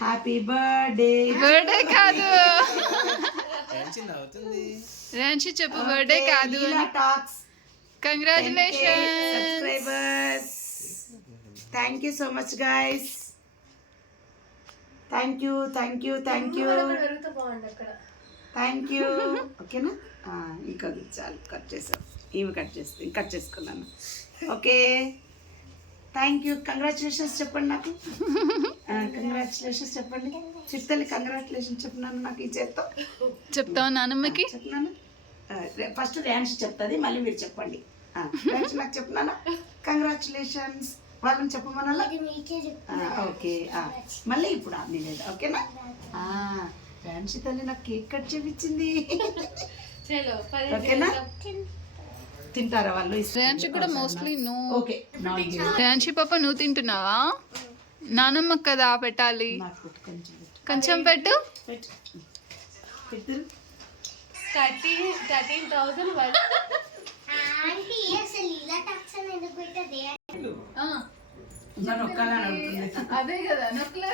Happy birthday. Birthday కాదు ర్యాన్షి చెప్పు, birthday కాదు. Congratulations subscribers. Thank you so much guys. Thank you. ఓకేనా? ఇంకా చాలు, కట్ చేసాం. ఇవి కట్ చేసుకున్నాను. Okay, thank you. కంగ్రాచులేషన్స్ చెప్పండి నాకు. కంగ్రాచులేషన్స్ చెప్పండి. చిత్తల్లి కంగ్రాచులేషన్స్ చెప్పినాను నాకు. ఈ చేత్తో చెప్తావు నానమ్మకి. చెప్తున్నాను. ఫస్ట్ ర్యాన్స్ చెప్తుంది, మళ్ళీ మీరు చెప్పండి. ర్యాన్స్ నాకు చెప్తున్నానా? కంగ్రాచులేషన్స్. వాళ్ళని చెప్పమన్నా. ఓకే, మళ్ళీ ఇప్పుడు నేను. ఓకేనా? ర్యాన్షి తల్లి నాకు కేక్ కట్ చేపించింది. ఓకేనా? తింటారా వాళ్ళు? ర్యాన్షి కూడా మోస్ట్లీ నో. ఓకే, ర్యాన్షి పాప నువ్వు తింటున్నావా? నానమ్మ కదా పెట్టాలి. కొంచెం పెట్టు. 13,000. అదే కదా నొక్కలే.